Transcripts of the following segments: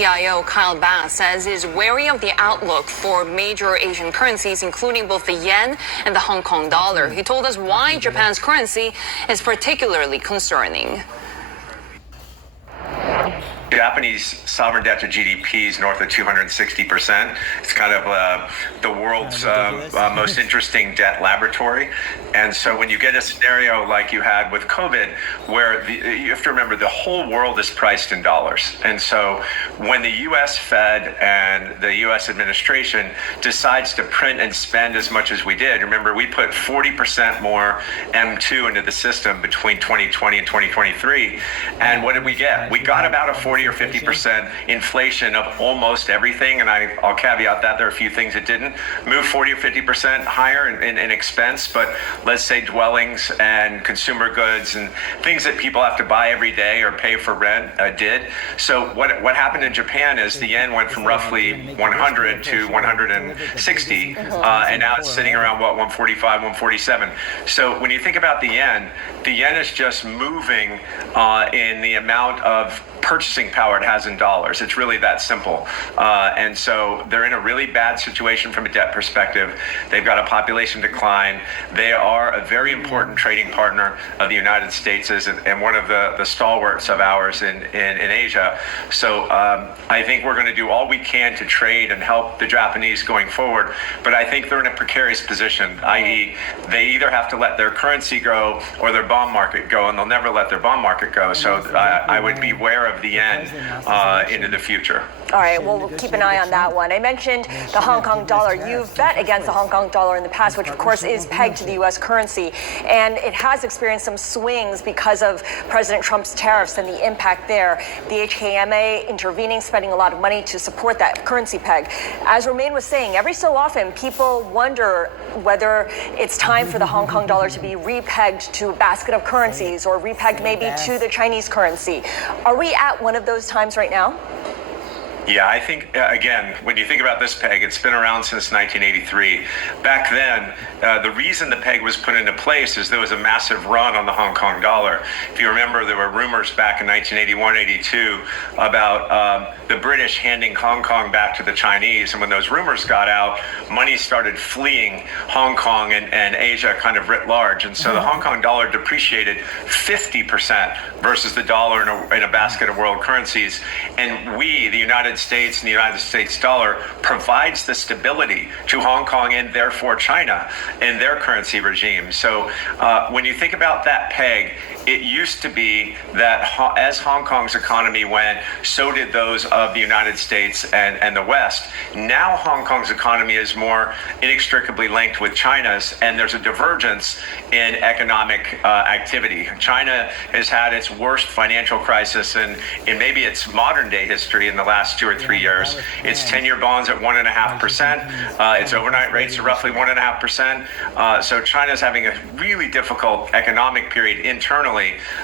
CIO Kyle Bass says he's wary of the outlook for major Asian currencies, including both the yen and the Hong Kong dollar. He told us why Japan's currency is particularly concerning. Japanese sovereign debt to GDP is north of 260%. It's kind of the world's most interesting debt laboratory. And so when you get a scenario like you had with COVID, where you have to remember the whole world is priced in dollars. And so when the US Fed and the US administration decides to print and spend as much as we did, remember we put 40% more M2 into the system between 2020 and 2023. And what did we get? We got about a 40 or 50% inflation of almost everything, and I'll caveat that there are a few things that didn't move 40 or 50% higher in expense, but let's say dwellings and consumer goods and things that people have to buy every day or pay for rent did. So what happened in Japan is the yen went from roughly 100 to 160, and now it's sitting around 145, 147. So when you think about the yen is just moving in the amount of purchasing power it has in dollars. It's really that simple. And so they're in a really bad situation from a debt perspective. They've got a population decline. They are a very important trading partner of the United States and one of the stalwarts of ours in Asia. So I think we're going to do all we can to trade and help the Japanese going forward. But I think they're in a precarious position, i.e. they either have to let their currency go or their bond market go, and they'll never let their bond market go. So I would be aware of the yen into the future. All right, well, we'll keep an eye on that one. I mentioned the Hong Kong dollar. You've bet against the Hong Kong dollar in the past, which of course is pegged to the U.S. currency, and it has experienced some swings because of President Trump's tariffs and the impact there. The HKMA intervening, spending a lot of money to support that currency peg. As Romain was saying, every so often people wonder whether it's time for the Hong Kong dollar to be repegged to a basket of currencies or repegged maybe to the Chinese currency. Are we at one of those times right now? Yeah, I think, again, when you think about this peg, it's been around since 1983. Back then, the reason the peg was put into place is there was a massive run on the Hong Kong dollar. If you remember, there were rumors back in 1981-82 about the British handing Hong Kong back to the Chinese. And when those rumors got out, money started fleeing Hong Kong and Asia kind of writ large. And so the Hong Kong dollar depreciated 50% versus the dollar in a basket of world currencies. And we, the United States and the United States dollar, provides the stability to Hong Kong and therefore China in their currency regime. So when you think about that peg, it used to be that as Hong Kong's economy went, so did those of the United States and the West. Now Hong Kong's economy is more inextricably linked with China's, and there's a divergence in economic activity. China has had its worst financial crisis in maybe its modern day history in the last 2 or 3 years. Its 10-year bonds at 1.5%. Its overnight rates are roughly 1.5%. So China's having a really difficult economic period internally.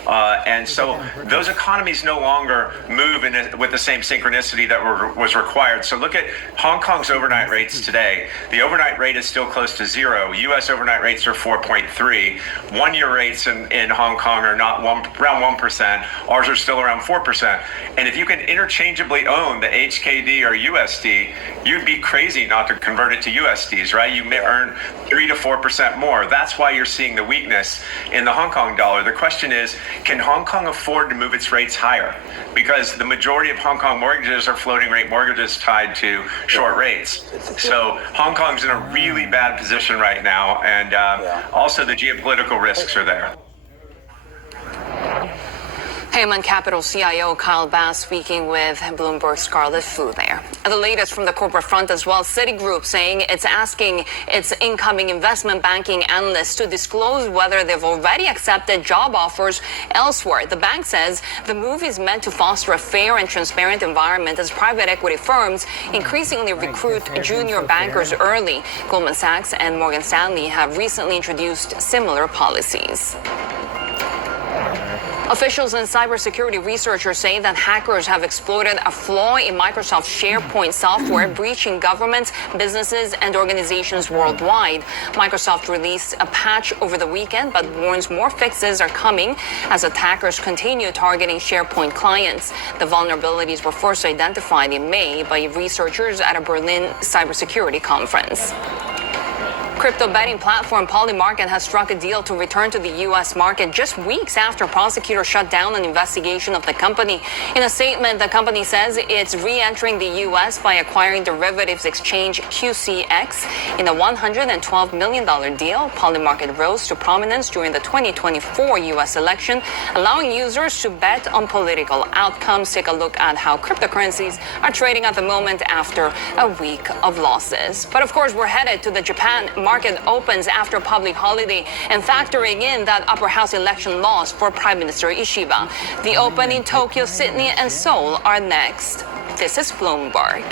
And so those economies no longer move with the same synchronicity that was required. So look at Hong Kong's overnight rates today. The overnight rate is still close to zero. U.S. overnight rates are 4.3. One-year rates in Hong Kong are not around 1%. Ours are still around 4%. And if you can interchangeably own the HKD or USD, you'd be crazy not to convert it to USDs, right? You may earn 3 to 4% more. That's why you're seeing the weakness in the Hong Kong dollar. The question is, can Hong Kong afford to move its rates higher? Because the majority of Hong Kong mortgages are floating rate mortgages tied to short rates. So Hong Kong's in a really bad position right now, and also the geopolitical risks are there. Payment Capital CIO Kyle Bass speaking with Bloomberg's Scarlett Fu there. The latest from the corporate front as well, Citigroup saying it's asking its incoming investment banking analysts to disclose whether they've already accepted job offers elsewhere. The bank says the move is meant to foster a fair and transparent environment as private equity firms increasingly recruit junior bankers early. Goldman Sachs and Morgan Stanley have recently introduced similar policies. Officials and cybersecurity researchers say that hackers have exploited a flaw in Microsoft's SharePoint software, breaching governments, businesses, and organizations worldwide. Microsoft released a patch over the weekend, but warns more fixes are coming as attackers continue targeting SharePoint clients. The vulnerabilities were first identified in May by researchers at a Berlin cybersecurity conference. Crypto betting platform Polymarket has struck a deal to return to the U.S. market just weeks after prosecutors shut down an investigation of the company. In a statement, the company says it's re-entering the U.S. by acquiring derivatives exchange QCX. In a $112 million deal, Polymarket rose to prominence during the 2024 U.S. election, allowing users to bet on political outcomes. Take a look at how cryptocurrencies are trading at the moment after a week of losses. But of course, we're headed to the Japan market opens after a public holiday and factoring in that upper house election loss for Prime Minister Ishiba. The open in Tokyo, Sydney, and Seoul are next. This is Bloomberg.